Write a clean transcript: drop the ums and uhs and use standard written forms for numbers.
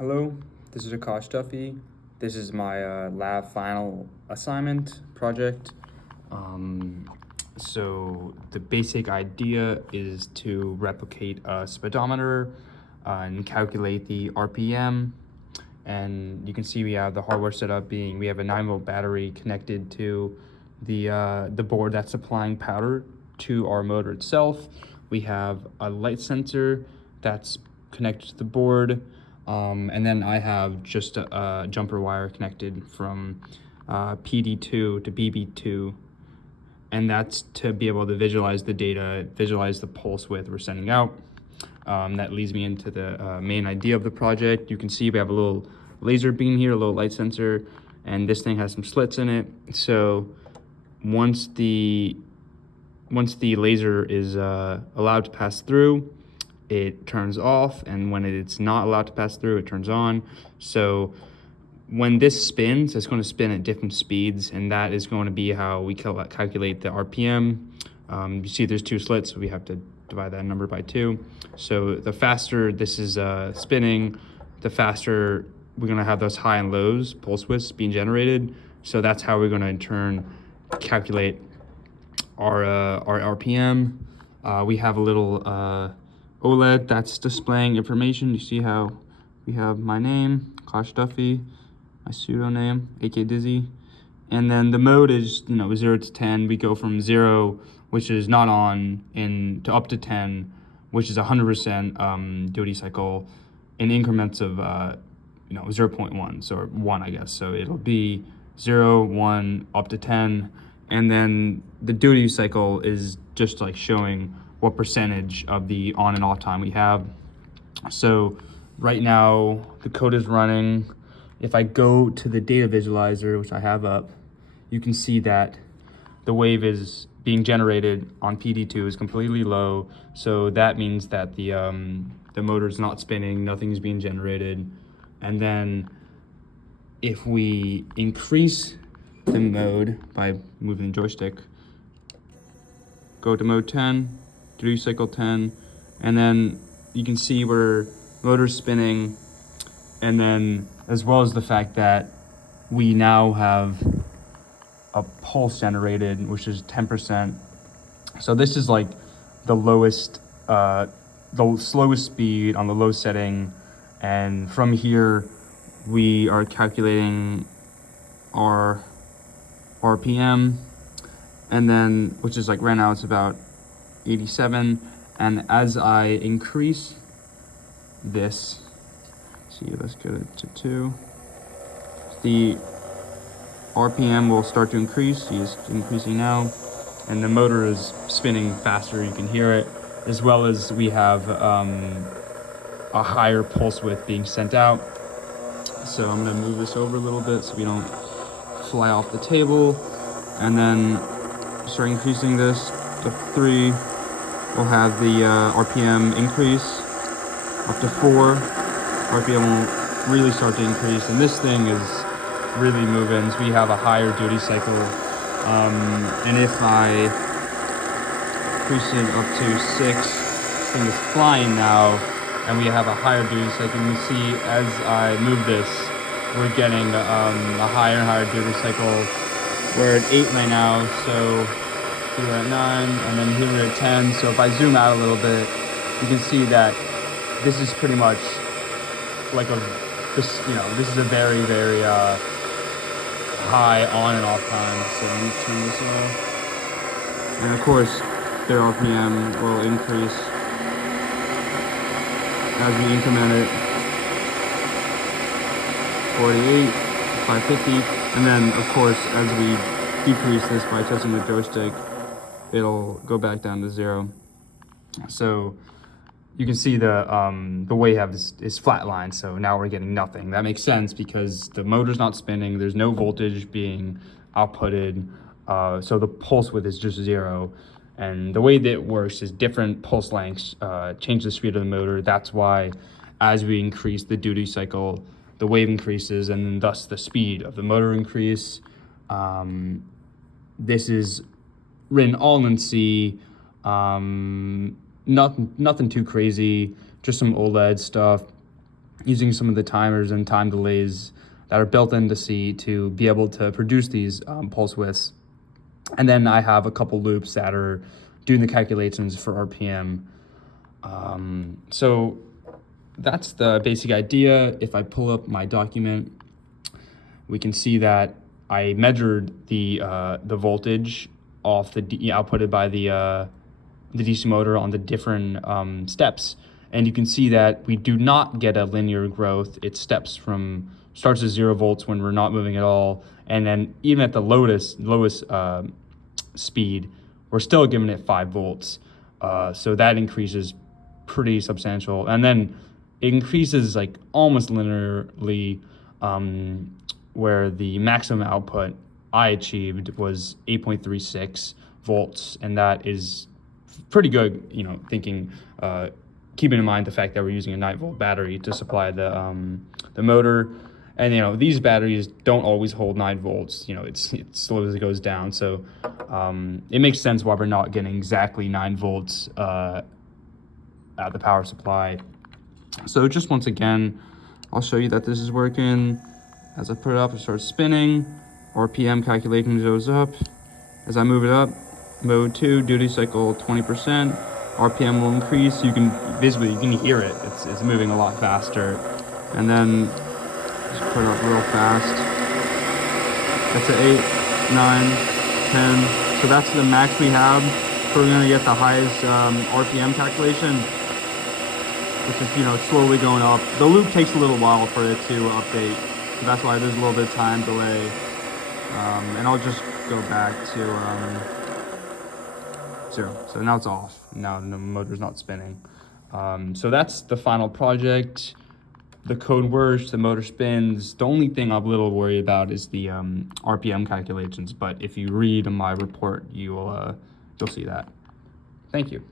Hello, this is Akash Duffy. This is my lab final assignment project. So the basic idea is to replicate a speedometer and calculate the RPM. And you can see we have the hardware set up being we have a 9-volt battery connected to the board that's supplying power to our motor itself. We have a light sensor that's connected to the board. And then I have just a jumper wire connected from PD2 to BB2, and that's to be able to visualize the data, visualize the pulse width we're sending out. That leads me into the main idea of the project. You can see we have a little laser beam here, a little light sensor, and this thing has some slits in it. So once the laser is allowed to pass through, it turns off, and when it's not allowed to pass through, it turns on. So when this spins, it's going to spin at different speeds, and that is going to be how we calculate the RPM. You see there's two slits, so we have to divide that number by 2. So the faster this is spinning, the faster we're going to have those high and lows, pulse widths being generated. So that's how we're going to in turn calculate our RPM. We have a little OLED that's displaying information. You see how we have my name, Akash Duffy, my pseudonym, AK Dizzy, and then the mode is 0 to 10. We go from 0, which is not on, to up to 10, which is 100% duty cycle, in increments of 0.1, so 1, I guess. So it'll be 0, 1, up to 10, and then the duty cycle is just like showing what percentage of the on and off time we have. So right now the code is running. If I go to the data visualizer, which I have up, you can see that the wave is being generated on PD2 is completely low. So that means that the motor is not spinning, nothing's being generated. And then if we increase the mode by moving the joystick, go to mode 10, duty cycle 10, and then you can see where motor's spinning, and then as well as the fact that we now have a pulse generated, which is 10%. So this is like the lowest, the slowest speed on the low setting, and from here we are calculating our RPM, and then which is like right now it's about 87, and as I increase this, let's get it to 2, the RPM will start to increase. See, it's increasing now, and the motor is spinning faster. You can hear it, as well as we have a higher pulse width being sent out. So I'm gonna move this over a little bit so we don't fly off the table, and then start increasing this to 3. We'll have the RPM increase up to 4. RPM will really start to increase, and this thing is really moving. So we have a higher duty cycle, and if I increase it up to 6, this thing is flying now, and we have a higher duty cycle. You can see as I move this, we're getting a higher and higher duty cycle. We're at 8 right now, so here we're at 9, and then here we're at 10. So if I zoom out a little bit, you can see that this is pretty much like this is a very, very high on and off time. So let me turn this off. And of course, their RPM will increase as we increment it. 48, 550, and then of course as we decrease this by touching the joystick, it'll go back down to 0. So you can see the way you have this is flatline, so now we're getting nothing. That makes sense because the motor's not spinning, there's no voltage being outputted, so the pulse width is just 0. And the way that it works is different pulse lengths change the speed of the motor. That's why as we increase the duty cycle, the wave increases, and thus the speed of the motor increase. This is written all in C. Nothing too crazy, just some OLED stuff. using some of the timers and time delays that are built into C to be able to produce these pulse widths. And then I have a couple loops that are doing the calculations for RPM. So that's the basic idea. If I pull up my document, we can see that I measured the voltage off the outputted by the DC motor on the different steps, and you can see that we do not get a linear growth. It starts at 0 volts when we're not moving at all, and then even at the lowest speed, we're still giving it 5 volts. So that increases pretty substantial, and then it increases like almost linearly, where the maximum output I achieved was 8.36 volts, and that is pretty good, thinking, keeping in mind the fact that we're using a 9-volt battery to supply the motor. And these batteries don't always hold 9 volts. It slowly goes down, so it makes sense why we're not getting exactly 9 volts at the power supply. So just once again, I'll show you that this is working. As I put it up, it starts spinning. RPM calculation goes up. As I move it up, mode 2, duty cycle 20%. RPM will increase. You can hear it. It's moving a lot faster. And then just put it up real fast. That's at 8, 9, 10. So that's the max we have. So we're gonna get the highest RPM calculation, which is slowly going up. The loop takes a little while for it to update, so that's why there's a little bit of time delay. And I'll just go back to 0. So now it's off. Now the motor's not spinning. So that's the final project. The code works, the motor spins. The only thing I'm a little worried about is the RPM calculations, but if you read my report, you'll see that. Thank you.